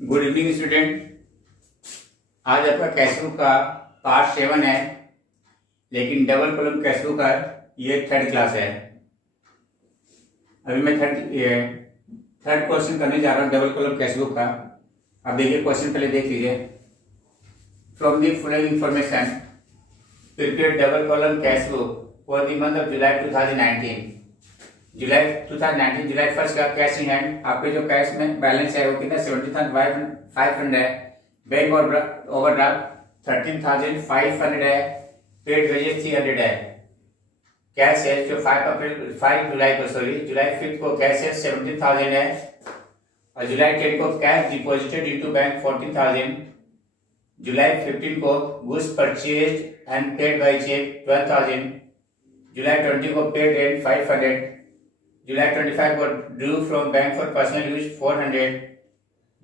Good evening student. आज आपका cash book का पार्ट 7 है, लेकिन डबल कॉलम कैश बुक का ये थर्ड क्लास है। अभी मैं थर्ड क्वेश्चन करने जा रहा हूँ डबल कॉलम कैश बुक का। अब देखिए क्वेश्चन पहले देख लीजिए। From the following information prepare double column cash book for the month of July 2019। जुलाई 1 का कैश इन हैंड, आपके जो कैश में बैलेंस है वो कितना 17,500 है। बैंक ओवरड्राफ्ट 13,500 है। पेड वेजेस 300 है। कैश है जो 5 जुलाई 5 को कैश है 17,000 है, और जुलाई 10 को कैश डिपॉजिटेड इनटू बैंक 14,000। जुलाई 15 को goods purchase and paid by cheque 12,000। जुलाई 20 को पेड रेंट 500। जुलाई 25 को drew from bank for personal use 400।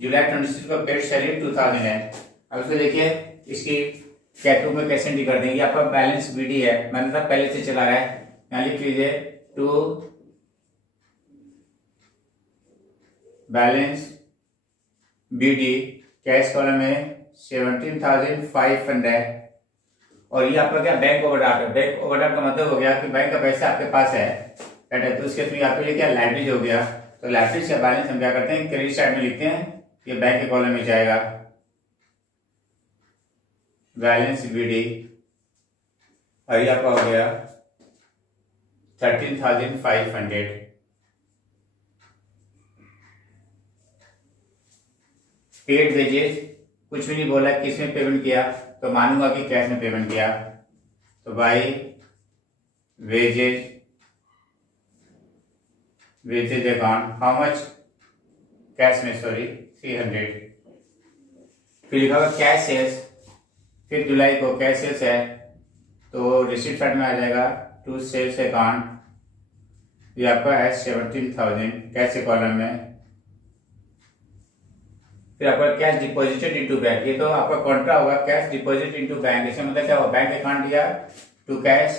जुलाई 26 को पेड सैलरी 2000 है। अब इसको देखिए इसकी कैश बुक में कैसे एंट्री कर देंगे। आपका बैलेंस बीडी है, मैंने तो पहले से चला रहा है, यहाँ लिख लीजिए to balance BD cash column में 17,500 है। और ये आपका क्या बैंक ओवरड्राफ्ट है। बैंक ओवरड्राफ्ट का मतलब हो गया कि बैंक का पैसा आपके पास है, तो उसके थ्रू आपके लिए क्या लाइब्रेरी हो गया। तो लाइब्रेरी का बैलेंस हम क्या करते हैं क्रेडिट साइड में लिखते हैं, ये बैंक के कॉलम में जाएगा बैलेंस बीडी, और ये आपका हो गया 13,500। पेड वेजेस कुछ भी नहीं बोला किसमें पेमेंट किया, तो मानूंगा कि कैश में पेमेंट किया। तो by wages account how much cash में 300। फिर लिखा हुआ कैश सेल्स, 5 जुलाई को कैश सेल्स है तो रिसीट साइड में आ जाएगा टू सेल्स अकाउंट, ये आपका है 17,000 कैश के कॉलम में। फिर आपका कैश डिपॉजिटेड इनटू बैंक, ये तो आपका कॉन्ट्रा होगा कैश डिपॉजिट इनटू बैंक। इसका मतलब क्या हुआ, बैंक अकाउंट दिया टू कैश,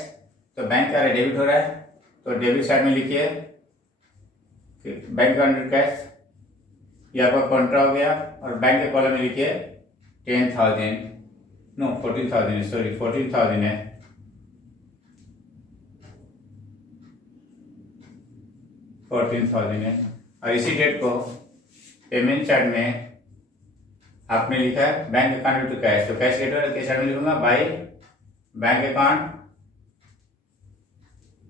तो बैंक का डेबिट हो रहा है, तो डेबिट साइड में लिखिए बैंक अकाउंट कैश, ये आपका कॉन्ट्रा हो गया। और बैंक के कॉलम में लिखिए 14,000 है। 14,000 है। और इसी डेट को पेमेंट साइड में आपने लिखा है बैंक अकाउंट टू कैश, तो कैश के साइड में लिखूंगा बाई बैंक अकाउंट,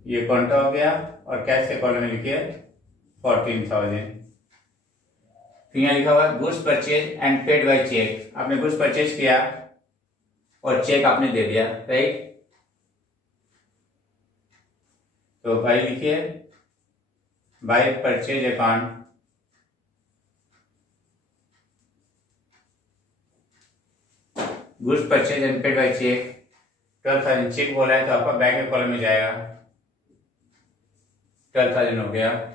ये कॉन्ट्रा हो गया, और कैश के कॉलम में लिखिए 14,000। फिर यहाँ लिखा हुआ goods purchase and paid by cheque, आपने गुड्स परचेज किया और चेक आपने दे दिया, राइट। तो बाई लिखिए by purchase account, goods purchase and paid by cheque 12,000। Cheque बोला है तो आपका बैंक के कॉलम में जाएगा 12,000 हो गया।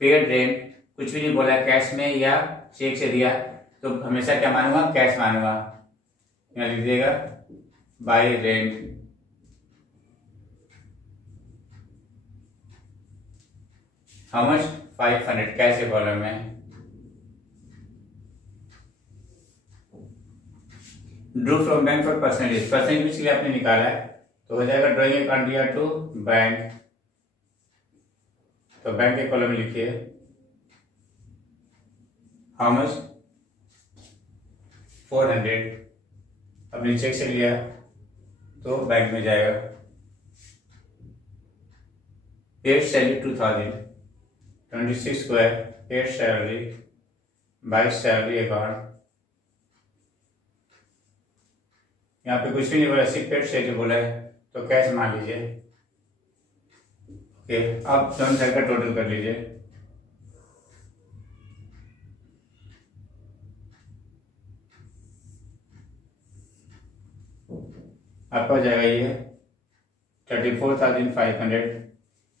पेड रेंट कुछ भी नहीं बोला कैश में या चेक से दिया, तो हमेशा क्या मानूंगा कैश मानूंगा, यहाँ लिख दीजिएगा bye rent. How much 500 cash के कॉलम में। Drew from bank for personal use के लिए आपने निकाला है, तो हो जाएगा ड्रॉइंग अकाउंट दिया टू बैंक, तो बैंक के कॉलम में लिखिए हाउ मच 400। अपने चेक से लिया तो बैंक में जाएगा। पेड सैलरी 2000, 26 को है paid salary by salary account, यहाँ पे कुछ भी नहीं बोला सिर्फ पेड से जो बोला है, तो कैश मान लीजिए। ओके, अब दोनों साइड का टोटल कर लीजिए। आपका हो जाएगा ये 34,500।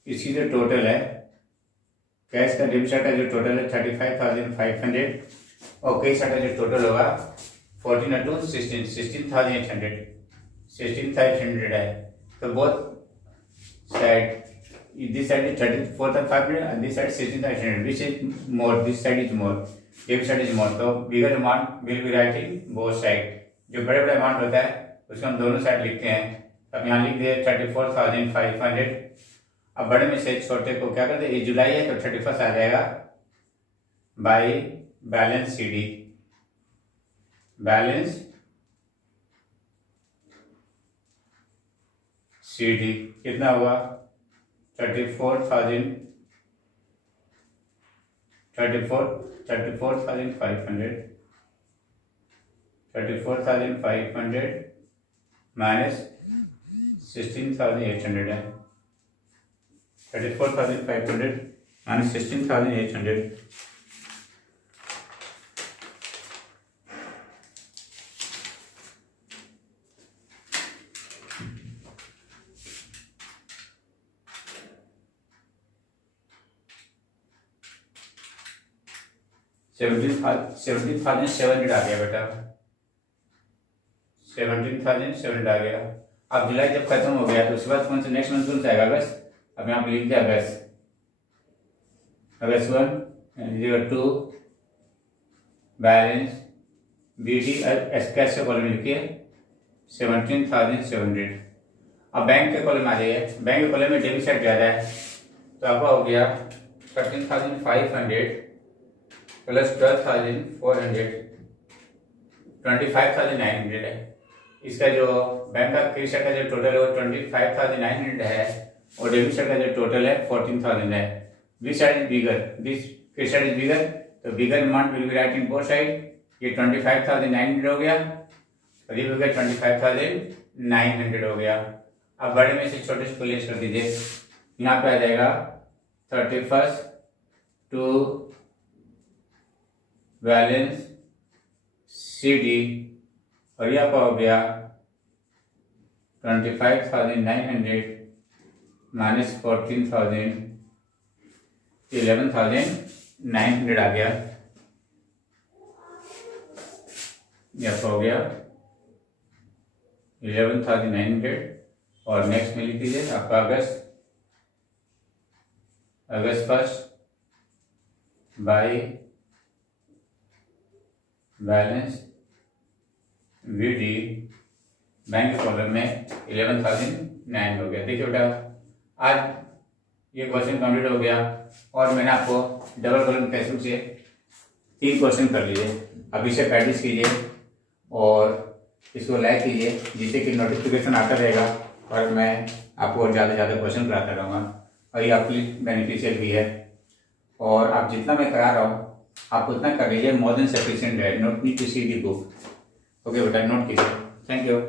इसकी जो टोटल है कैश का डेबिट साइड का जो टोटल है 35,500, और क्रेडिट साइड का जो टोटल होगा 14 और 2 16,800 है। तो both side this side is 34,500 and this side is 16,800. Which is more? This side is more. This side is more. तो bigger amount will be writing both side. जो बड़े बड़े अमाउंट होता है उसको हम दोनों साइड लिखते हैं. अब यहाँ लिख दिए 34,500. अब बड़े में से छोटे को क्या करते हैं, ये जुलाई है तो 31 आ जाएगा by balance C D. Balance C D कितना हुआ 34,500 माइनस 16,800 है. 34,500 माइनस 16,800. $17,700 आ गया बेटा. 17,700 आ गया. अब जुलाई जब खत्म हो गया तो उसके बाद कौन सा नेक्स्ट मंथ कौन सा आएगा? अगस्त. अब यहाँ पे लिख दिया अगस्त. अगस्त 1 2 बैलेंस बी डी कैसे कॉलम लिखिए 17,700. अब बैंक के कॉलम आ जाइए. बैंक के कॉलम में डेबिट साइड ज़्यादा है तो आपका हो गया 13,500 प्लस 12,400 25,900 है. इसका जो बैंक का क्रेडिट साइड का जो टोटल है वो 25,900 है और डेबिट साइड का जो टोटल है 14,000 है. This side is bigger, this credit side is bigger तो bigger amount will be right in both side. ये 25,900 हो गया और ये हो गया 25,900 हो गया. अब बड़े में से छोटे से को लेस कर दीजिए. यहाँ पे आ जाएगा 31 टू बैलेंस सी डी और यह हो गया 25,900 माइनस 14,000 11,900 आ गया. यह हो गया 11,900 और नेक्स्ट में लिख दीजिए आपका अगस्त 1 by balance B D bank के कॉलम में 11,900 हो गया. देखिए बेटा आज ये क्वेश्चन कंप्लीट हो गया और मैंने आपको डबल कॉलम टेक्स्ट बुक से 3 क्वेश्चन कर लीजिए. अब इसे प्रैक्टिस कीजिए और इसको लाइक कीजिए जिससे कि नोटिफिकेशन आता रहेगा और मैं आपको ज़्यादा से ज़्यादा क्वेश्चन कराता रहूँगा और ये आपके लिए बेनिफिशियल भी है. और आप जितना मैं करा रहा हूँ आप उतना कर लीजिए. मोर देन सफिशिएंट है. Not need to see the book. Okay बेटा नोट कीजिए. Thank you.